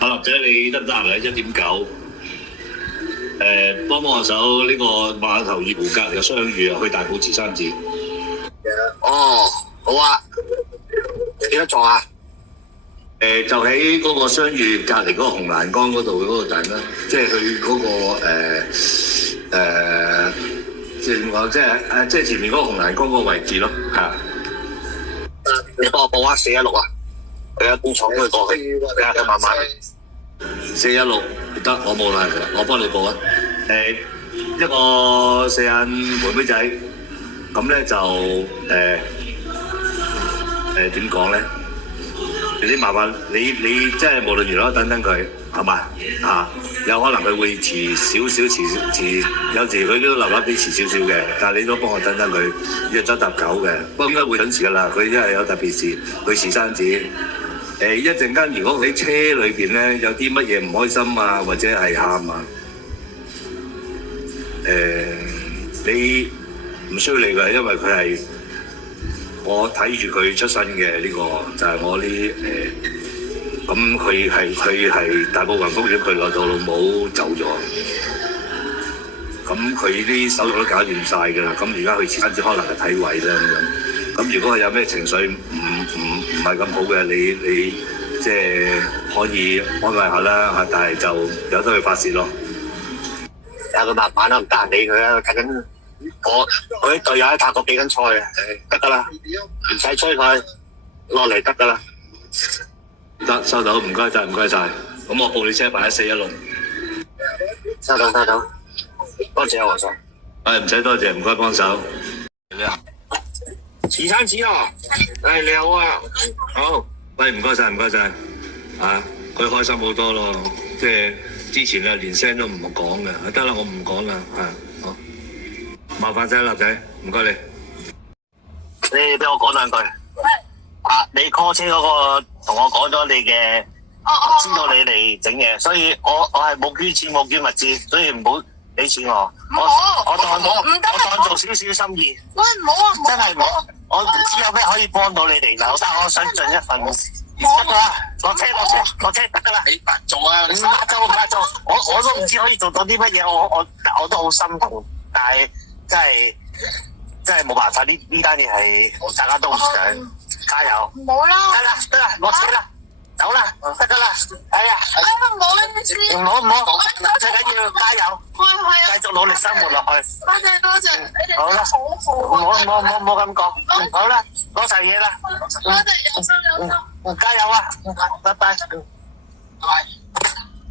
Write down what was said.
阿立仔，你得唔得閒啊？1.9，幫我手呢個碼頭二湖隔離嘅雙魚啊，去大埔慈山寺。哦，好啊，幾多座啊？就喺嗰個雙魚隔離嗰個紅欄杆嗰度嗰個站啦，即係去嗰個即係點講？即係前面嗰個紅欄杆嗰個位置咯，係。你幫我報啊，416啊，佢有工廠可以過去，佢慢慢。416得，我冇啦，我幫你報啊。一個四眼妹妹仔，咁咧就點講咧？你麻煩你即係無論如何等等佢，係嘛啊？有可能佢會遲少少，遲有時佢都留一啲遲少少嘅，但係你都幫我等等佢，約咗搭9嘅，不過應該會準時噶啦。佢因為有特別事去慈山寺。一陣間如果喺車裏邊咧有啲乜嘢唔開心啊，或者係喊啊，你唔需要理佢，因為佢係我睇住佢出身嘅呢個，就係我呢咁佢係大埔雲福苑，佢內度老母走咗，咁佢啲手續都搞掂晒㗎啦，咁而家去慈山寺可能係睇位啦咁樣，咁如果係有咩情緒唔係咁好嘅，你即係可以安慰下啦嚇，但係就由得佢發泄咯。有個白板都唔得閒理佢啊，睇緊我啲隊友喺泰國比緊賽啊，得㗎啦，唔使催佢落嚟得㗎啦。得，收到，唔該晒，唔該晒。咁我報你車牌1416。收到，多謝黃生。唔使多謝，唔該幫手。你好，慈山寺啊，你好啊，好。喂，唔該晒，啊，佢開心好多咯，即係之前咧連聲都唔講嘅，得啦，我唔講啦，好，麻煩晒立仔，唔該你。你俾我講兩句。你 call 車嗰個同我講咗你嘅，知道你嚟整嘢，所以我係冇捐錢冇捐物資，所以唔好俾錢我。我當做少少心意。喂，唔好啊！真係唔好，我唔知有咩可以幫到你哋，但我想盡一份。得㗎啦，落車得㗎啦。你白做啊！你白做，我都唔知可以做到啲乜嘢，我都好心痛，但係真係冇辦法，呢單嘢係大家都唔想。加油！唔好啦，得啦，落車啦，走啦，得㗎啦。哎呀，唔好啦，你知。唔好，最緊要加油，繼續努力生活落去。多謝，你哋好啦，唔好咁講。好啦，攞齊嘢啦。多謝，有心。加油啊！拜拜。